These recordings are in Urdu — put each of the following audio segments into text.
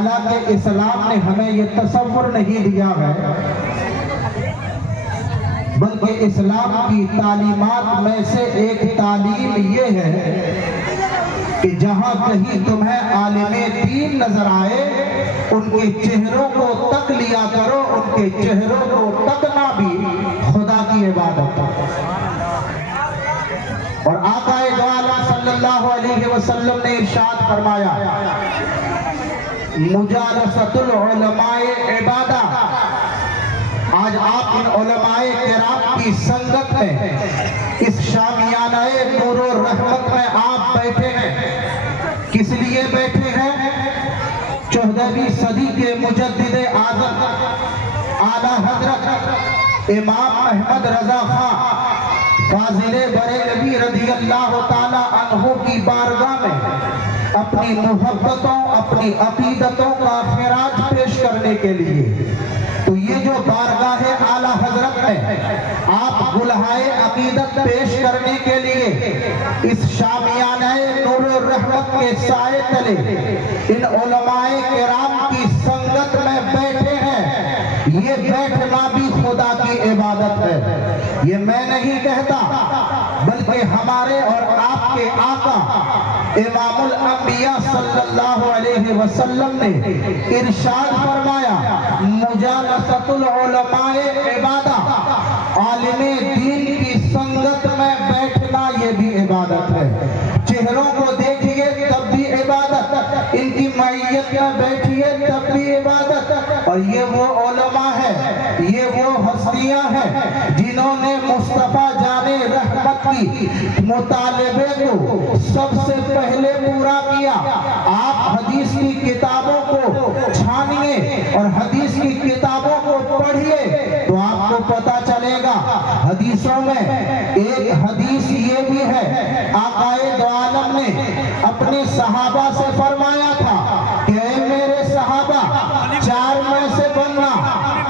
حالانکہ اسلام نے ہمیں یہ تصور نہیں دیا ہے، بلکہ اسلام کی تعلیمات میں سے ایک تعلیم یہ ہے کہ جہاں کہیں تمہیں عالم دین نظر آئے ان کے چہروں کو تک لیا کرو، ان کے چہروں کو تکنا بھی خدا کی عبادت ہے۔ اور آقا دو عالم صلی اللہ علیہ وسلم نے ارشاد فرمایا مجالست العلماء عبادہ۔ آج آپ ان علماء کرام کی سنگت میں اس شامیانہ نور و رحمت میں آپ بیٹھے ہیں، کس لیے بیٹھے ہیں؟ 14ویں صدی کے مجدد اعظم اعلیٰ حضرت امام احمد رضا خان فاضل بریلوی رضی اللہ تعالی عنہ کی بارگاہ میں اپنی محبتوں، اپنی عقیدتوں کا خراج پیش کرنے کے لیے، تو یہ جو بارگاہ اعلیٰ حضرت ہے، آپ گلہائے عقیدت پیش کرنے کے لیے اس شامیانہ نور و رحمت کے سائے تلے ان علماء کرام کی سنگت میں بیٹھے ہیں۔ یہ بیٹھنا بھی خدا کی عبادت ہے۔ یہ میں نہیں کہتا، بلکہ ہمارے اور آپ کے آقا امام الانبیاء صلی اللہ علیہ وسلم نے ارشاد فرمایا مجالست العلماء عبادہ، عالم دین کی سنگت میں بیٹھنا یہ بھی عبادت ہے۔ چہروں کو دیکھیے تب بھی عبادت، ان کی معیت میں بیٹھیے تب بھی عبادت۔ اور یہ وہ علماء ہیں، یہ وہ ہستیاں ہیں جنہوں نے مصطفیٰ جان رحمت کی مطالبے کو سب سے پہلے پورا کیا۔ آپ حدیث کی کتابوں کو چھانیے اور حدیث کی کتابوں کو پڑھیے تو آپ کو پتہ چلے گا۔ حدیثوں میں ایک حدیث یہ بھی ہے، آقا دو عالم نے اپنے صحابہ سے فرمایا تھا کہ اے میرے صحابہ، 4 میں سے بننا،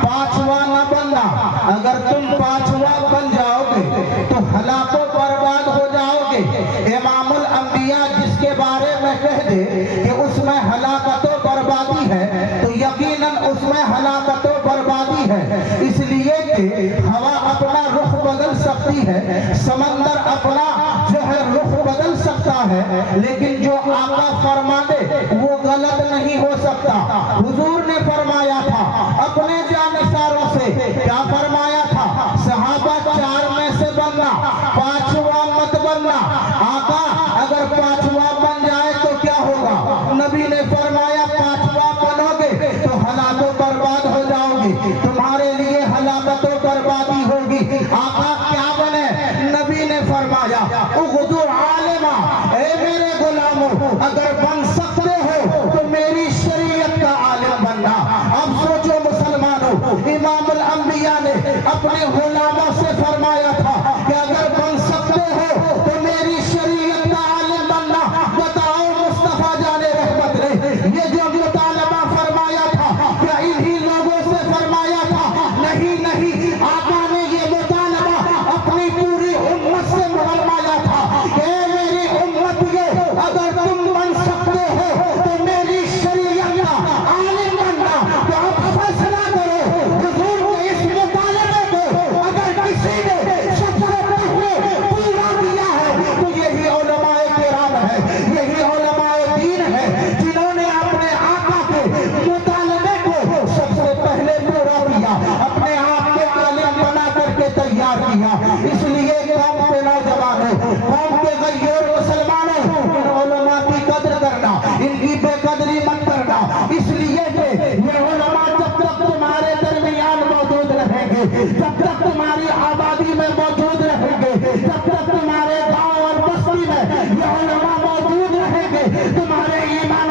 5واں نہ بننا۔ اگر تم 5واں بن جاؤ گے تو ہلاک و برباد ہو جاؤ گے۔ امام الانبیاء جس کے بارے میں کہہ دے کہ اس میں ہلاکت و بربادی ہے تو یقیناً اس میں ہلاکت و بربادی ہے، اس لیے کہ ہوا اپنا رخ بدل سکتی ہے، سمندر اپنا جو ہے رخ بدل سکتا ہے، لیکن جو آقا فرما دے وہ غلط نہیں ہو سکتا۔ حضور نے فرمایا تھا اپنے جانثاروں سے، کیا فرمایا تھا؟ صحابہ 4 میں سے بننا، 5واں مت بننا۔ آقا اگر 5واں بن جائے تو کیا ہوگا؟ نبی نے فرمایا 5واں بنو گے تو ہلاک و برباد ہو جاؤ گے، تمہارے لیے ہلاکت و بربادی ہوگی۔ آقا کیا بنے؟ نبی نے فرمایا اغدو عالما، اے میرے غلاموں اگر بن سکتے ہو تو میری شریعت کا عالم بننا۔ اب سوچو مسلمانوں، امام الانبیاء نے اپنے غلاموں سے فرمایا تھا کہ اگر بن سکتے ہو تو میری شریعت کا عالم بننا۔ بتاؤ مصطفیٰ جان رحمت نے یہ جو مطالبہ فرمایا تھا کیا انہی لوگوں سے فرمایا تھا؟ نہیں نہیں، آقا نے یہ مطالبہ اپنی پوری امت سے فرمایا تھا کہ اے میری امت یہ اگر تم بن سکتے ہو تو میری شریعت کا عالم بننا۔ تو اب فیصلہ کرو، حضور کے اس مطالبے کو اگر کسی نے سب سے پہلے پورا کیا ہے تو یہی علماء کرام ہے، یہی علماء دین ہے جنہوں نے اپنے آقا کے مطالبے کو سب سے پہلے پورا کیا، اپنے آپ کے عالم بنا کر کے تیار کیا۔ اس لیے قوم کے نوجوانوں، قوم کے غیور مسلمانوں، ان علماء کی قدر کرنا، ان کی بے قدری مت کرنا، اس لیے کہ یہ علماء جب تک تمہارے درمیان موجود رہیں گے، جب تک تمہاری آبادی میں موجود رہیں گے، جب تک تمہارے گاؤں اور بستی میں یہ علماء موجود رہیں گے، تمہارے ایمان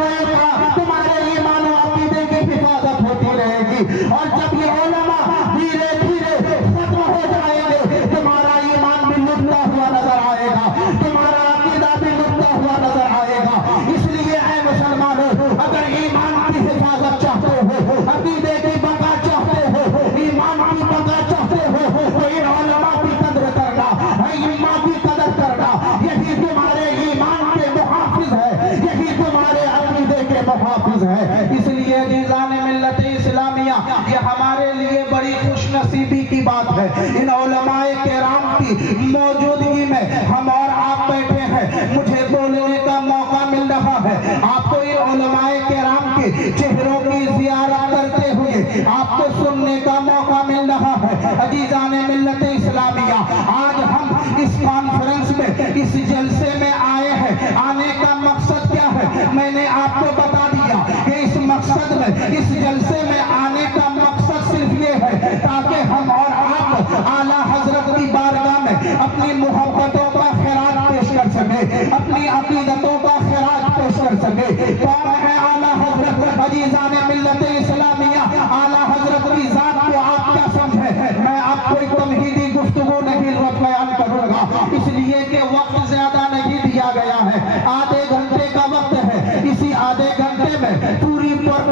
و عقیدے کی حفاظت ہوتی رہے گی۔ اور جب یہ علماء دھیرے دھیرے ختم ہو جائیں گے، تمہارا ایمان بھی لٹتا ہوا نظر آئے گا، تمہارا عقیدہ بھی لٹتا ہوا نظر آئے گا۔ اس لیے اے مسلمانوں، اگر ایمان کی حفاظت چاہتے ہو، عقیدے کی بقا چاہتے ہو، ایمان کی بقا چاہتے ہو، تو ان علماء کی قدر کرنا، ائمہ کی قدر کرنا، یہی تمہارے ایمان کے محافظ ہے، یہی تمہارے عقیدے کے محافظ محافظ ہے۔ اس لیے عزیزان ملت اسلامیہ یہ ہمارے لیے بڑی خوش نصیبی کی بات ہے، ان علماء کرام کی موجودگی میں ہم اور آپ بیٹھے ہیں، مجھے بولنے کا موقع مل رہا ہے، آپ کو ان علماء کرام کے چہروں کی زیارت کرتے ہوئے آپ کو سننے کا موقع مل رہا ہے۔ عزیزان ملت اسلامیہ، آج ہم اس کانفرنس میں اس جلسے میں آئے ہیں، آنے کا مقصد کیا ہے میں نے آپ کو بتا دیا کہ اس مقصد میں اس جلسے میں آنے کا مقصد صرف یہ ہے تاکہ ہم اور آپ اعلیٰ حضرت کی بارگاہ میں اپنی محبتوں کا خراج پیش کر سکیں، اپنی عقیدتوں کا خراج پیش کر سکیں۔ کون ہے اعلیٰ حضرت؟ عزیزان ملت اسلامیہ، اعلیٰ حضرت کی ذات کو آپ کیا سمجھیں؟ میں آپ کو ایک تمہیدی گفتگو نہیں بیان کروں گا، اس لیے کہ وقت زیادہ نہیں دیا گیا ہے، آدھے گھنٹے کا وقت ہے، اسی آدھے گھنٹے میں پوری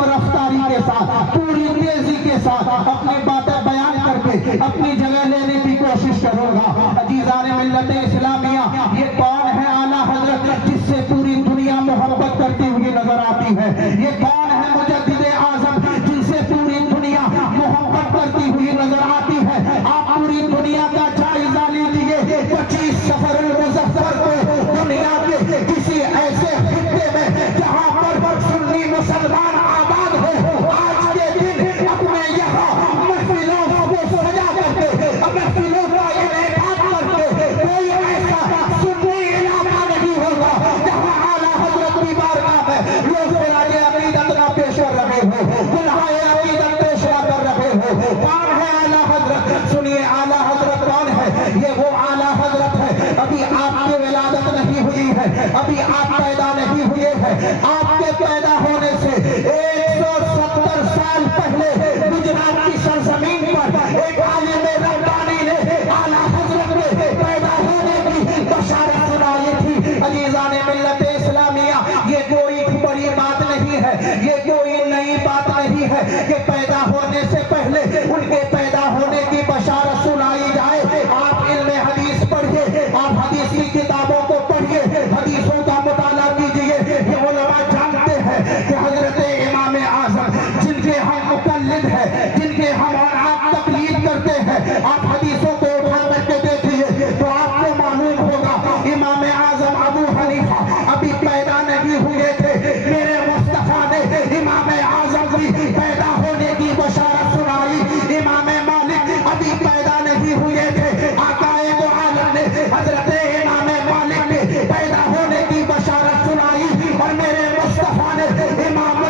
رفتاری کے ساتھ پوری تیزی کے ساتھ اپنی باتیں بیان کر کے اپنی جگہ لینے کی کوشش کروں گا۔ عزیزان ملت اسلامیہ، یہ کون ہے اعلیٰ حضرت جس سے پوری دنیا محبت کرتی ہوئی نظر آتی ہے؟ یہ کون ہے مجدد اعظم جن سے پوری دنیا محبت کرتی ہوئی نظر آتی ہے؟ آپ پوری دنیا کا جائزہ لیجئے، 25 سفر المظفر کو دنیا کے کسی ایسے خطے میں جہاں پر سنی مسلمان آباد ہو، آج کے دن اپنے یہاں محفلوں کو سجا کرتے، محفلوں کا انعقاد کرتے، کوئی ایسا سنی علاقہ نہیں ہوگا جہاں اعلیٰ حضرت کی بارگاہ میں لوگ خراج عقیدت نہ پیش کر رہے ہو، گلہائے عقیدت پیش کر رہے ہو۔ کون ہے اعلیٰ حضرت؟ سنیے اعلیٰ حضرت کون ہے؟ یہ وہ اعلیٰ حضرت ہے، ابھی آپ کی ولادت نہیں ہوئی ہے، ابھی آپ پیدا نہیں ہوئے ہیں، آپ کے پیدا ہونے سے 170 سال پہلے گجرات کی سرزمین پر ایک عالم ربانی نے اعلیٰ حضرت کے پیدا ہونے کی بشارت سنائی تھی۔ عزیزان ملت اسلامیہ، یہ کوئی بڑی بات نہیں ہے، یہ کوئی نئی بات نہیں ہے کہ پیدا ہونے سے پہلے ان کے پیدا ہونے کی بشارت سنائی جائے۔ آپ علم حدیث پڑھیے، آپ حدیث کی کتابوں کو پڑھیے، حدیثوں کا مطالعہ کیجئے، یہ علماء جانتے ہیں کہ حضرت امام اعظم جن کے ہم مقلد ہیں، جن کے ہم اور آپ تقلید کرتے ہیں، آپ حدیثوں کو اٹھا کر کے دیکھیے تو آپ کو معلوم ہوگا امام اعظم ابو حنیفہ ابھی پیدا نہیں ہوئے تھے، میرے مصطفیٰ نے امام اعظم کی پیدا ہونے کی بشارت سنائی، امام مالک ابھی پیدا نہیں ہوئے تھے، آقائے دو عالم نے حضرت امام مالک نے پیدا ہونے کی بشارت سنائی، اور میرے مصطفیٰ نے امام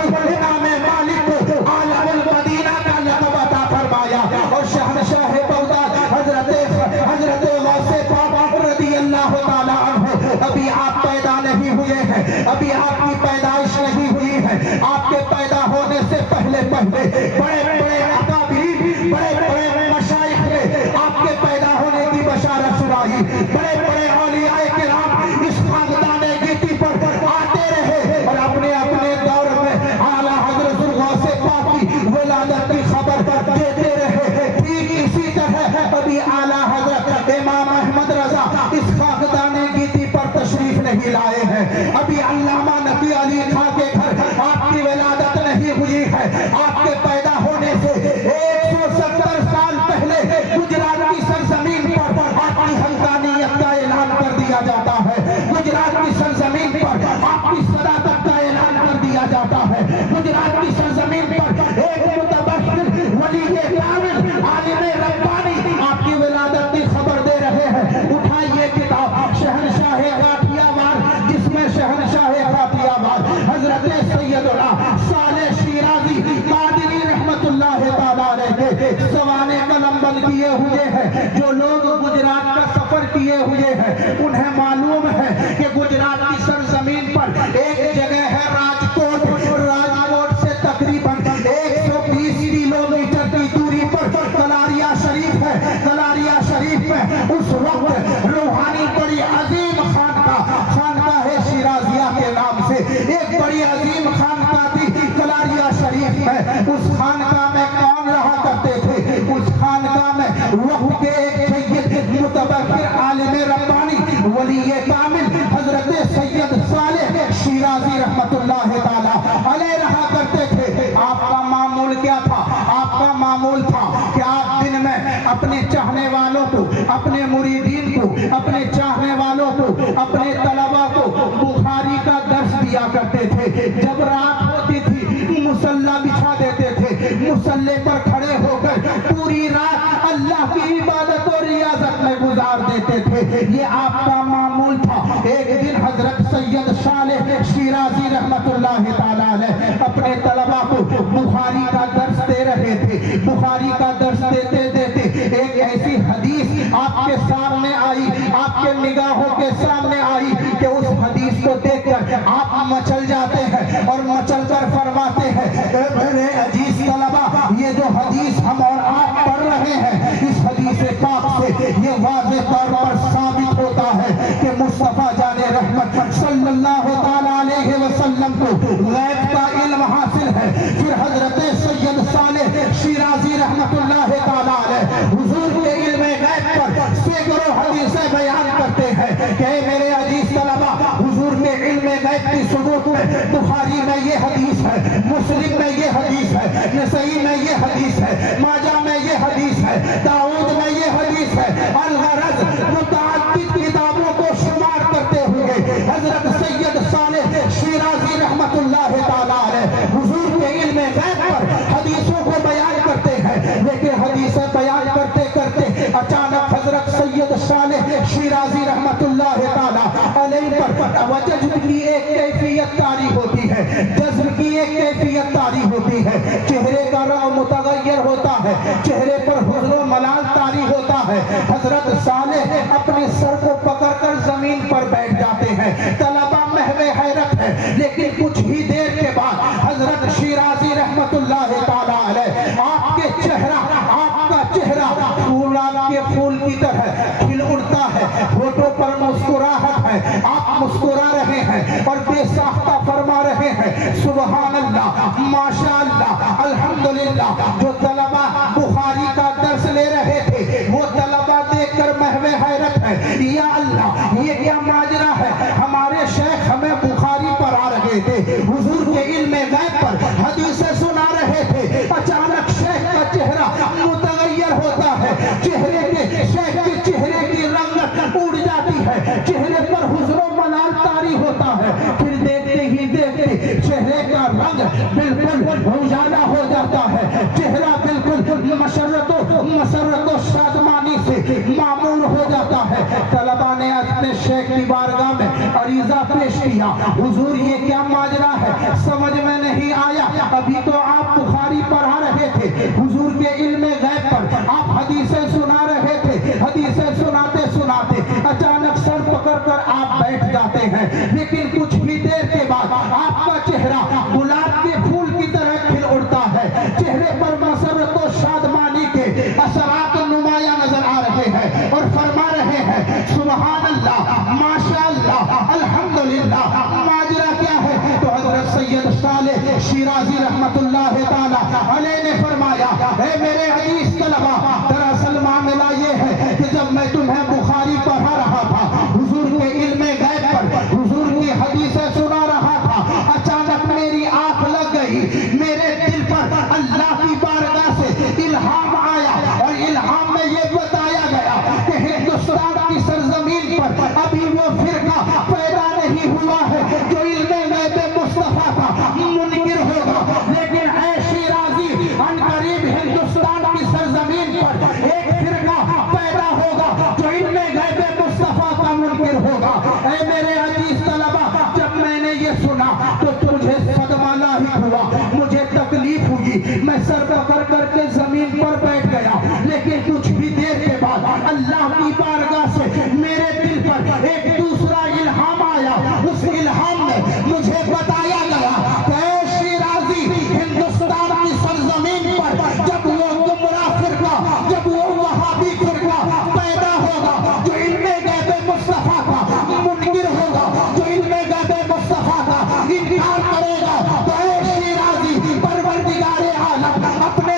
مالک کو عالم المدینہ کا لقب عطا فرمایا، اور شہنشاہ بغداد حضرت غوث پاک رضی اللہ تعالیٰ عنہ ابھی آپ پیدا نہیں ہوئے ہیں، ابھی آپ کی پیدائش نہیں ہوئی ہے، آپ کے پیدا ہونے سے پہلے بڑے بڑے اکابرین، بڑے بڑے مشائخ نے آپ کے پیدا ہونے کی بشارت سنائی، بڑے بڑے اولیاء کرام اس خاندان گیتی پر آتے رہے اور اپنے اپنے دور میں اعلیٰ حضرت غوث پاک کی ولادت کی خبر دیتے رہے۔ ٹھیک اسی طرح ابھی اعلیٰ حضرت امام احمد رضا اس خاندان گیتی پر تشریف نہیں لائے ہیں، ابھی علامہ نقی علی خان کے گھر آپ کی ولادت نہیں ہوئی ہے، آپ کے پیدا ہونے سے 170 سال پہلے گجرات کی سرزمین پر آپ کی حقانیت کا اعلان کر دیا جاتا ہے، گجرات کی سرزمین پر آپ کی صداقت کا اعلان کر دیا جاتا ہے، گجرات کی سرزمین پر ایک متبشر ولی کامل عالم ربانی آپ کی ولادت کی خبر دے رہے ہیں۔ اٹھائیے کتاب شہنشاہ قاٹیہ وار، جس میں شہنشاہ قاٹیہ وار حضرت سیدنا صالح شیرازی قادری رحمت اللہ تعالیٰ علیہ کے سوانے قلم بند کیے ہوئے ہیں۔ جو لوگ گجرات کا سفر کیے ہوئے ہیں انہیں معلوم ہے کہ گجرات کی سرزمین پر ایک جگہ ہے راجکوٹ، راجکوٹ سے تقریباً 120 کلومیٹر کی دوری پر کلاریہ شریف ہے۔ کلاریہ شریف میں اس وقت روحانی بڑی عظیم خانقاہ شیرازیہ کے نام سے ایک بڑی عظیم خانقاہ تھی کلاریہ شریف میں۔ اس خانقاہ میں کون رہا کرتے تھے؟ اس خانقاہ میں وقت کے ایک سید متبشر عالم ربانی ولی کامل حضرت سید صالح شیرازی رحمت اللہ تعالیٰ علیہ رکھا کرتے تھے، آپ کا معمول کیا تھا؟ آپ کا معمول تھا کہ آپ دن میں اپنے چاہنے والوں کو، اپنے مریدین کو، اپنے چاہنے والوں کو، اپنے طلباء کو بخاری کا درس دیا کرتے تھے۔ جب رات ہوتی تھی مصلی بچھا دیتے تھے، مصلی پر کھڑے ہو کر پوری رات اللہ کی عبادت اور ریاضت میں گزار دیتے تھے۔ یہ آپ کا معمول تھا۔ ایک دن حضرت سید صالح شیرازی رحمت اللہ تعالیٰ علیہ اپنے طلباء کو بخاری کا درس دے رہے تھے۔ بخاری کا درس دیتے دیتے ایک ایسی حدیث آپ کے سامنے آئی، آپ کے نگاہوں کے سامنے آئی کہ اس حدیث کو دیکھ کر آپ مچل جاتے ہیں اور مچل کر فرماتے ہیں، اے میرے عزیز طلباء، یہ جو حدیث ہم اور آپ پڑھ رہے ہیں، اس حدیث پاک سے یہ واضح طور پر ثابت ہوتا ہے کہ مصطفیٰ جان رحمت صلی اللہ تعالیٰ علیہ وسلم کو غیب کا علم حاصل ہے۔ پھر حضرت سید صالح شیرازی رحمت اللہ تعالیٰ علیہ حضور کے علم غیب پر سینکڑوں حدیثیں بیان کرتے ہیں کہ اے میرے عزیز طلباء، حضور کے علم غیب کی ثبوت میں بخاری میں یہ حدیث ہے، مسلم میں یہ حدیث ہے، نسائی میں یہ حدیث ہے، ماجہ میں یہ حدیث ہے، داؤد میں یہ حدیث ہے۔ الغرض متعدد کتابوں کو شمار کرتے ہوئے حضرت سید صالح شیرازی رحمت اللہ تعالیٰ علیہ حضور کے علم غیب پر حدیثوں کو بیان کرتے ہیں۔ لیکن حدیثیں بیان کرتے کرتے اچانک حضرت سید صالح شیرازی رحمت اللہ تعالیٰ علیہ پر جذب کی ایک کیفیت طاری ہوتی ہے، جذب کی ایک کیفیت طاری ہوتی ہے، چہرے کا رنگ متغیر ہوتا ہے، چہرے پر حزن و ملال طاری ہوتا ہے۔ حضرت صالح اپنے سر کو پکڑ کر زمین پر بیٹھ جاتے ہیں، طلباء محو حیرت ہے۔ لیکن کچھ ہی دیر کے بعد حضرت شیرازی رحمت اللہ تعالیٰ علیہ آپ کے چہرہ، آپ کا چہرہ گلاب کے پھول کی طرح کھل اٹھتا ہے، ہونٹوں پر مسکراہٹ ہے، آپ مسکرا رہے ہیں اور بے ساختہ فرما رہے ہیں، سبحان اللہ، ماشاءاللہ، الحمدللہ۔ جو طلباء بخاری کا درس لے رہے تھے وہ طلباء دیکھ کر محو حیرت ہے، یا اللہ یہ کیا ماجرا ہے، ہمارے شیخ ہمیں بخاری پڑھا رہے تھے، حضور کے علم غیب پر حدیثیں سنا رہے تھے، اچانک شیخ کا چہرہ متغیر ہوتا ہے، شیخ کے چہرے کی رنگت اڑ جاتی ہے، چہرے پر حزن و ملال طاری ہوتا ہے۔ پھر دیکھتے ہی دیکھتے چہرے کا رنگ بالکل اجالا ہو جاتا ہے، چہرہ بالکل مسرت و شادمانی سے معمور ہو جاتا ہے۔ طلباء نے اپنے شیخ کی بارگاہ میں عریضہ پیش کیا، حضور یہ کیا ماجرا ہے، سمجھ میں نہیں آیا، ابھی تو آپ بخاری پڑھا رہے تھے، حضور کے علم غیب پر آپ حدیثیں سنا رہے تھے، حدیثیں سناتے سناتے اچانک سر پکڑ کر آپ بیٹھ جاتے ہیں۔ لیکن کچھ ہی دیر کے بعد آپ کا چہرہ گلاب کے پھول کی طرح کھل اڑتا ہے، چہرے پر مسرت و شادمانی کے اثرات نمایاں نظر آ رہے ہیں اور فرما رہے ہیں، سبحان اللہ، ماشاءاللہ، الحمدللہ۔ ماجرا کیا ہے؟ تو حضرت سید صالح شیرازی رحمت اللہ تعالیٰ علیہ نے فرمایا، اے میرے عزیز طلباء، دراصل معاملہ یہ ہے کہ جب میں تمہیں بخاری پڑھا رہا تھا، حضور کے علم غیب پر حضور کی حدیثیں سنا رہا تھا، اچانک میری آنکھ لگ گئی، میرے دل پر اللہ کی بارگاہ سے الہام آیا اور الہام میں یہ بتایا گیا کہ ہندوستان کی سرزمین پر ابھی وہ فرقہ پیدا نہیں ہوا ہے جو علم غیب مصطفیٰ کا منکر ہوگا، لیکن اے شیرازی، ان قریب ہندوستان کی سرزمین پر ایک فرقہ پیدا ہوگا جو علم غیب مصطفیٰ کا منکر ہوگا۔ اے میرے عزیز طلباء، جب میں نے یہ سنا تو مجھے صدمہ لاحق ہوا، مجھے تکلیف ہوئی، میں سر پکڑ کر کے زمین پر بیٹھ گیا۔ لیکن کچھ بھی دیر کے بعد اللہ کی بارگاہ سے میرے دل پر ایک دوسرا الہام آیا، اس الہام میں مجھے بتایا گیا کہ اے شیرازی، ہندوستان کی سرزمین پر جب وہ گمراہ فرقہ، جب وہ وہابی فرقہ پیدا ہوگا جو علم غیب مصطفیٰ کا منکر ہوگا، جو علم غیب مصطفیٰ کا انکار کرے گا، تو اے شیرازی، پروردگار عالم اپنے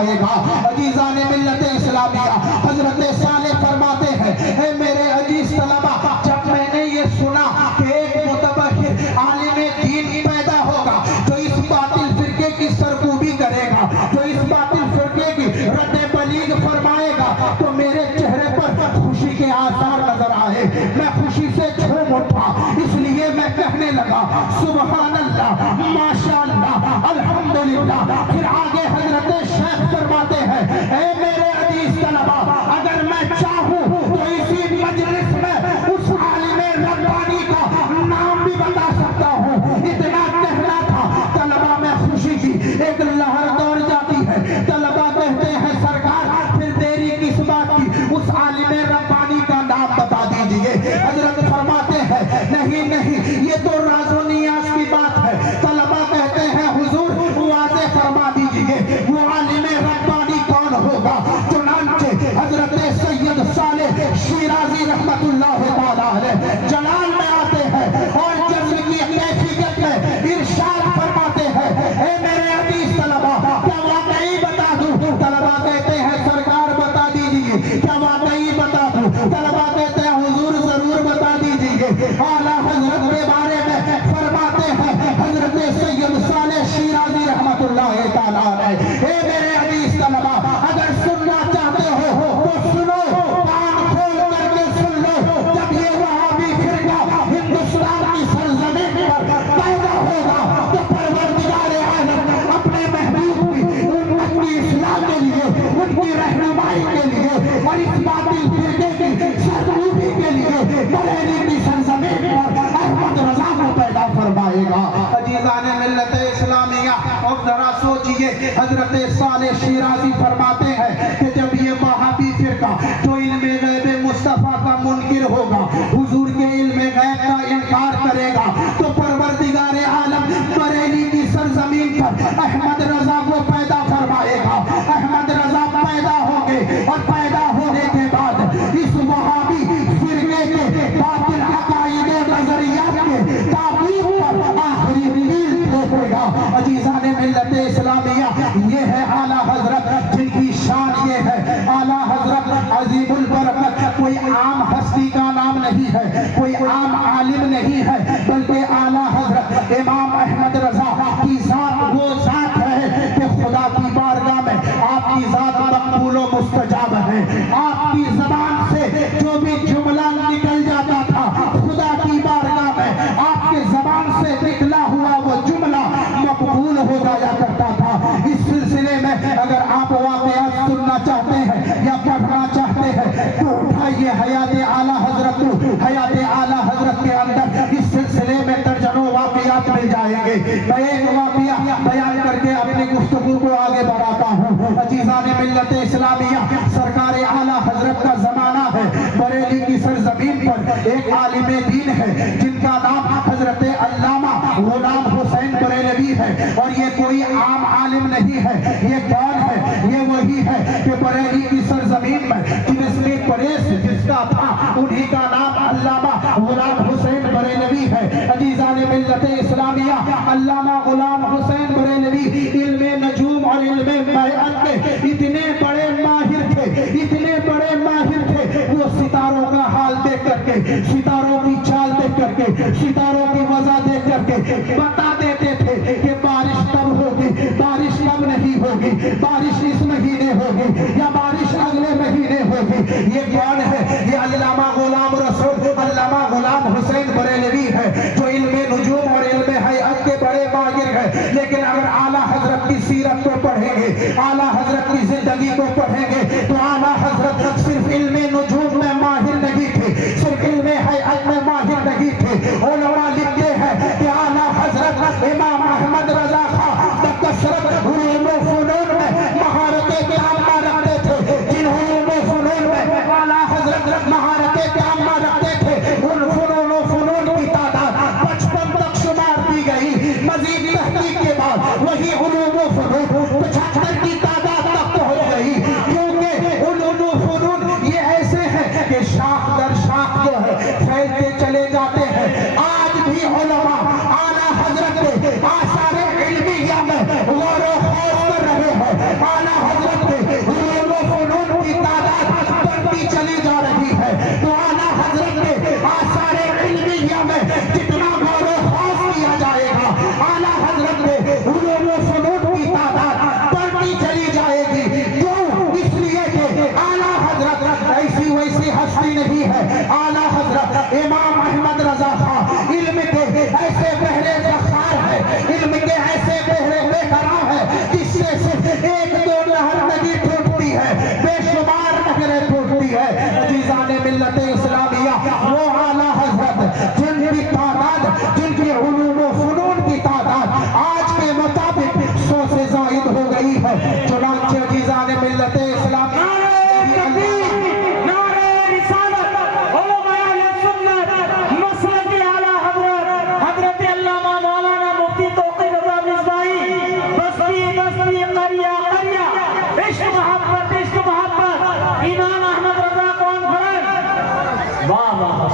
فرمائے گا۔ عزیزان ملت اسلامیہ، حضرت صالح فرماتے ہیں اے میرے عزیز طلبہ، جب میں نے یہ سنا کہ ایک متبحر عالم دین پیدا ہوگا جو اس باطل فرقے کی سرکوبی کرے گا، جو اس باطل فرقے کی رد بلیغ فرمائے گا، تو میرے چہرے پر خوشی کے آثار نظر آئے۔ میں خوشی سے جھوم اٹھا، اس لیے میں کہنے لگا سبحان اللہ، ماشاءاللہ، الحمدللہ۔ پھر آگے حضرت شیخ فرماتے ہیں اے میرے عزیز طلبہ، اگر میں چاہوں تو اسی مجلس میں اس عالم ربانی کا نام بھی بتا سکتا ہوں۔ اتنا کہنا تھا، طلبہ میں خوشی کی ایک لہر دوڑ جاتی ہے۔ طلبہ کہتے ہیں سرکار پھر دیری کس بات کی، اس عالم ربانی کا نام بتا دیجئے۔ حضرت فرماتے ہیں نہیں نہیں، یہ تو راز و نیاز کی بات ہے۔ طلبہ کہتے ہیں حضور واضح فرما دیجئے وہ عالم ربانی کون ہوگا۔ چنانچہ حضرت سید صالح شیرازی رحمت اللہ تعالیٰ علیہ جلال میں آتے ہیں اور جذب کی کیفیت میں ارشاد فرماتے ہیں اے میرے عزیز طلبہ، کیا واقعی بتا دوں؟ طلبہ کہتے ہیں سرکار بتا دیجئے، کیا واقعی بتا دوں؟ طلبہ کہتے ہیں حضور ضرور بتا دیجئے۔ اعلیٰ حضرت کے بارے میں فرماتے ہیں حضرت سید صالح شیرازی رحمت اللہ تعالیٰ علیہ، اے میرے عزیز طلبہ، اگر سننا چاہتے ہو تو سنو، کان کھول کر کے سن لو۔ جب یہ وہابی فرقہ ہندوستان کی سرزمین پر پیدا ہوگا تو پروردگار عالم اپنے محبوب کی امت کی اصلاح کے لیے، ان کی رہنمائی کے لیے اور اس باطل فرقے کی سرکوبی کے لیے بریلی کی سرزمین پر احمد رضا کو پیدا فرمائے گا۔ عزیزان ملت اسلامیہ، اب ذرا سوچئے، حضرت صالح شیرازی فرماتے ہیں کہ جب یہ وہابی فرقہ جو علم غیب مصطفیٰ کا منکر ہوگا، حضور کے علم غیب کا انکار کرے گا، تو پروردگار عالم بریلی کی سرزمین پر احمد رضا کو پیدا فرمائے گا۔ احمد رضا پیدا ہوں گے اور پیدا ہونے کے بعد اس وہابی فرقے کے باطل عقائد و نظریات کے تعبیر پر آخری ریل دیکھے گا۔ عزیزان ملت اسلامیہ، یہ ہے اعلیٰ حضرت جن کی شان یہ ہے۔ اعلیٰ حضرت عظیم البرکت کوئی عام ہستی کا نام نہیں ہے، کوئی عام عالم نہیں ہے، بلکہ اعلیٰ حضرت امام احمد رضا کی ذات وہ ذات ہے کہ خدا کی بارگاہ میں آپ کی ذات مقبول و مستجاب ہے۔ آپ کی زبان سے جو بھی جملہ نکل جاتا تھا خدا کی بارگاہ میں آپ کے زبان سے نکلا ہوا وہ جملہ مقبول ہو جایا کرتا تھا۔ اس سلسلے میں اگر آپ واقعات سننا چاہتے ہیں یا پڑھنا چاہتے ہیں تو اٹھائیے حیات اعلیٰ حضرت، حیات اعلیٰ حضرت کے اندر اس سلسلے میں درجنوں واقعات مل جائیں گے۔ میں ایک واقعہ بیان کر کے اپنی گفتگو کو آگے بڑھاتا ہوں۔ عزیزان ملت اسلامیہ، سرکار اعلیٰ حضرت کا زمانہ ہے، بریلی کی سرزمین پر ایک عالم دین ہے جن کا نام حضرت علامہ غلام حسین بریلوی ہے، اور یہ کوئی عام عالم نہیں ہے۔ یہ کون ہے؟ یہ وہی ہے کہ بریلی کی سرزمین میں کرسٹی پریس جس کا تھا انہی کا نام علامہ غلام حسین بریلوی ہے۔ عزیزان ملت اسلامیہ، علامہ غلام حسین بریلوی علم نجوم اور علم بیعت کے اتنے بڑے ماہر تھے، اتنے بڑے ماہر تھے، وہ ستاروں کا حال دیکھ کر کے، ستاروں کی چال دیکھ کر کے، ستاروں کی وضع دیکھ کر کے بتا دیتے تھے کہ بارش کب ہوگی، بارش کب نہیں ہوگی، بارش اس مہینے ہوگی یا بارش اگلے مہینے ہوگی۔ یہ کون ہے؟ یہ علامہ غلام رسول علامہ غلام حسین بریلوی ہے جو علم نجوم اور علم ہیئت کے بڑے ماہر ہیں۔ لیکن اگر اعلیٰ حضرت کی سیرت کو پڑھیں گے، اعلیٰ حضرت کی زندگی کو پڑھیں گے تو اعلیٰ حضرت صرف علم نجوم میں ماہر نہیں تھے، صرف علم ہیئت میں ماہر نہیں تھے۔ علماء لکھتے ہیں کہ اعلیٰ حضرت امام احمد رضا خان بکثرت علوم و فنون میں مہارتیں تامہ رکھتے تھے۔ جن علوم و فنون میں اعلیٰ حضرت مہارتیں تامہ رکھتے تھے، ان فنون و فنون کی تعداد 55 تک شمار دی گئی۔ مزید تحقیق کے بعد وہی علوم و فنون 75 کی تعداد تک پہنچ گئی، کیونکہ علوم و فنون یہ ایسے ہیں کہ شاخ در شاخ جو ہے پھیلتے چلے جاتے ہیں۔ آج بھی علماء اعلیٰ حضرت کے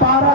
12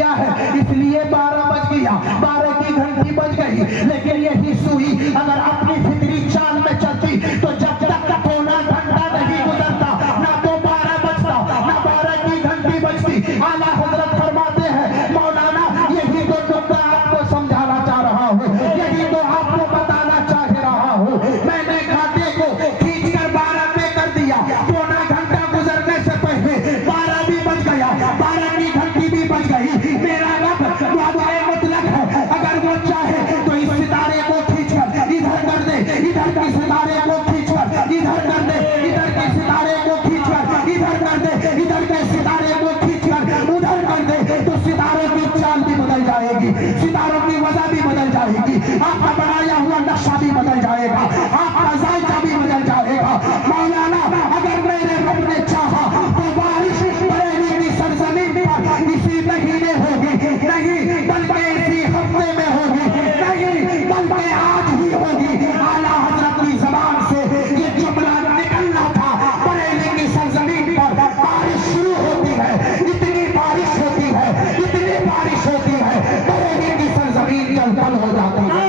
دیا ہے اس لیے 12 بج گیا، 12 کی گھنٹی بج گئی، لیکن یہی سوئی اگر اپنی فطری چاند میں چلتی تو جب تک پونا گھنٹہ نہیں گزرتا نہ تو 12 بجتا نہ 12 کی گھنٹی بجتی۔ اعلیٰ حضرت فرماتے ہیں مولانا یہی تو نقطہ آپ کو سمجھانا چاہ رہا ہوں، یہی تو آپ کو بتانا چاہ رہا ہوں۔ میں نے گھاٹے کو کھینچ کر 12 پہ کر دیا، پونا گھنٹہ گزرنے سے پہلے 12 بھی بج گیا، 12 کی گھنٹی بھی بج گئی۔ میرا رب وعدہ مطلق ہے، اگر وہ چاہے تو اس ستارے کو کھینچ کر ادھر کر دے، ادھر کے ستارے کو کھینچ کر ادھر کر دے، ادھر کے ستارے کو کھینچ کر ادھر کر دے، ادھر کے ستارے کو کھینچ کر ادھر کر دے، تو ستاروں کی چال بھی بدل جائے گی، ستاروں کی وجہ بھی بدل جائے گی، آپ کا بنایا ہوا نقشہ بھی بدل جائے گا، آپ کا ذائقہ بھی بدل جائے گا۔ مولانا اگر میرے رب نے چاہا تو بارش بریلی کی سرزمین پر اسی مہینے ہوگی، نہیں بلکہ اسی ہفتے میں ہوگی، نہیں بلکہ آج ہی ہوگی۔ اعلیٰ حضرت کی زبان سے یہ جملہ نکلنا تھا، بریلی کی سرزمین پر بارش شروع ہوتی ہے، اتنی بارش ہوتی ہے، اتنی بارش ہوتی ہے، بریلی کی سرزمین جل تل ہو جاتی ہے۔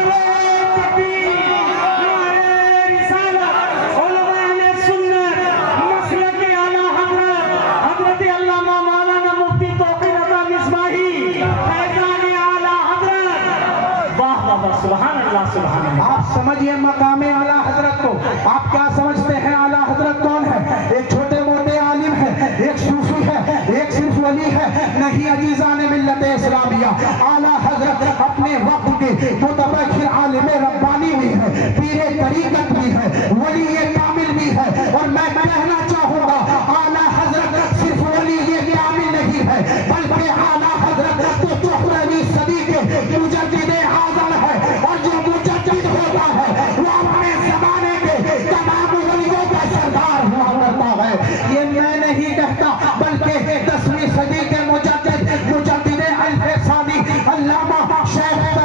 آپ سمجھئے مقام اعلیٰ حضرت کو، آپ کیا سمجھتے ہیں اعلیٰ حضرت کون ہے؟ ایک چھوٹے موٹے عالم ہے، ایک صوفی ہے، ایک صرف ولی ہے؟ نہیں عزیزان ملت اسلامیہ، اعلیٰ حضرت اپنے وقت کے متبخر عالم ربانی بھی ہے، پیر طریقت بھی ہے، ولی کامل بھی ہے، اور میں کہنا چاہوں گا اعلیٰ حضرت صرف ولی کامل نہیں ہے، بلکہ اعلیٰ حضرت تو 14ویں صدی کے مجدد اعظم ہے، اور جو مجدد ہوتا ہے وہ اپنے زمانے کے تمام ولیوں کا سردار ہوا کرتا ہے۔ یہ میں نہیں کہتا، بلکہ 10ویں صدی کے مجدد الف ثانی علامہ شیخ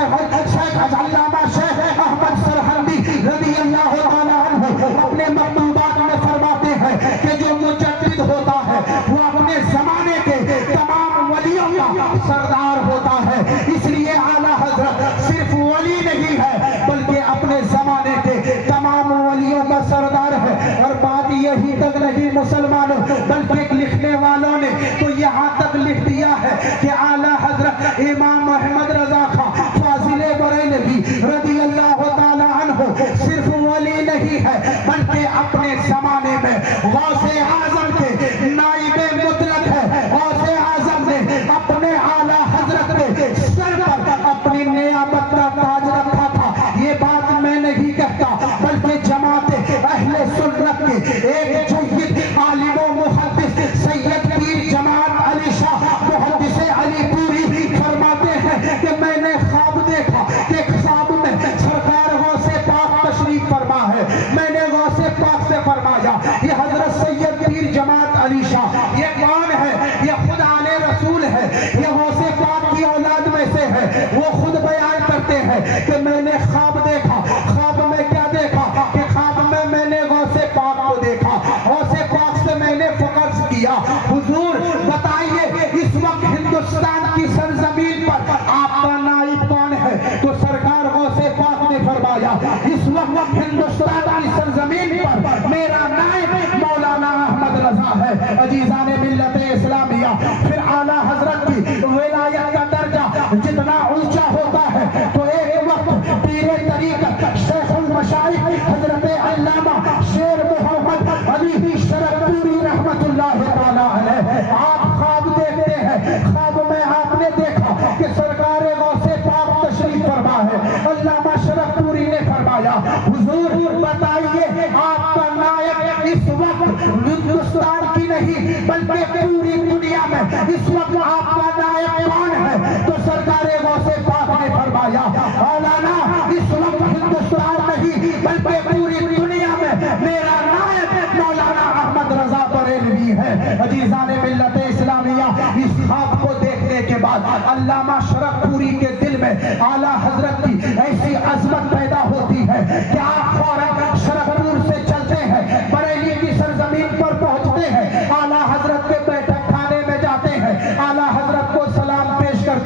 احمد سرہندی رضی اللہ تعالیٰ عنہ اپنے مکتوبات میں فرماتے ہیں کہ جو مجدد ہوتا ہے وہ اپنے زمانے کے تمام ولیوں کا سردار ہوتا ہے۔ اس لیے اعلیٰ حضرت صرف ولی نہیں ہے بلکہ اپنے زمانے کے تمام ولیوں کا سردار ہے۔ اور بات یہی تک نہیں مسلمانوں، بلکہ لکھنے والوں نے تو یہاں تک لکھ دیا ہے کہ اعلیٰ حضرت امام محمد رضا خان فاضل بریلوی رضی اللہ تعالیٰ عنہ صرف ولی نہیں ہے بلکہ اپنے زمانے میں غوث اعظم کے نائب مطلق ہے۔ غوث اعظم نے اپنے اعلیٰ حضرت کے سر پر اپنی نعمت کا تاج رکھا تھا۔ یہ بات میں نہیں کہتا، بلکہ جماعت اہل سنت کے ایک جید عالم و محدث سید پیر جماعت علی شاہ محدث علی پوری فرماتے ہیں کہ میں نے خواب دیکھا کہ خواب میں سرکار غوث پاک تشریف فرما ہے۔ میں نے غوث پاک سے فرمایا یہ حضرت سید پیر جماعت علی شاہ یہ کون ہے؟ یہ خود آل رسول ہے، یہ غوث پاک کی اولاد میں سے ہے۔ وہ خود بیان کرتے ہیں کہ میں نے خواب دیکھا۔ خواب میں کیا دیکھا؟ کہ خواب میں نے غوث پاک کو دیکھا، غوث پاک سے میں نے فقر کیا حضور بتائیے اس وقت ہندوستان کی سرزمین پر آپ کا نائب کون ہے؟ تو سرکار غوث پاک نے فرمایا اس وقت ہندوستان کی سرزمین پر میرا نائب مولانا احمد رضا ہے۔ عزیزان ملت اسلامیہ، پھر اعلیٰ حضرت کی ولایت کا درجہ جتنا اونچا ہوتا ہے تو ایک وقت پیر طریقت شیخ المشائخ حضرت علامہ شیر محمد علی شرف پوری رحمت اللہ تعالیٰ علیہ آپ خواب دیکھتے ہیں۔ خواب میں آپ نے دیکھا کہ سرکار غوث پاک تشریف فرما ہے۔ علامہ شرف پوری نے فرمایا حضور بتائیے آپ کا نائب اس وقت ہندوستان کی نہیں بلکہ پوری دنیا میں اس وقت آپ کا نائب کون ہے؟ تو سرکار غوث پاک نے فرمایا مولانا اس وقت ہندوستان نہیں بلکہ پوری دنیا میں میرا نائب مولانا احمد رضا بریلوی ہے۔ عزیزان ملت اسلامیہ، اس خواب کو دیکھنے کے بعد علامہ شرف پوری کے دل میں اعلیٰ حضرت کی ایسی عظمت پیدا ہوتی ہے کہ آپ فوراً شرف پور سے چلتے ہیں، بریلی کی سرزمین پر پہنچتے ہیں، اعلیٰ حضرت کے بیٹھک خانے میں جاتے ہیں، اعلیٰ حضرت کو سلام پیش کرتے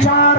4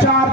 4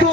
2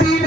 3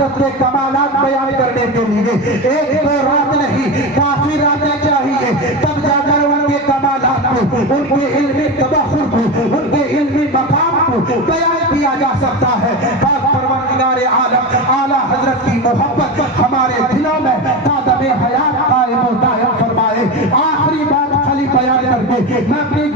حضرت کے کمالات بیان کرنے کے لیے ایک دو رات نہیں کافی راتیں چاہیے، تب جا کر ان کے کمالات کو، ان کے علمی تبخر کو، ان کے علمی مقام کو بیان کیا جا سکتا ہے۔ پاک پروردگار عالم اعلیٰ حضرت کی محبت ہمارے دلوں میں تا دم حیات قائم و دائم فرمائے۔ آخری بات خالی بیان کر کے میں اپنی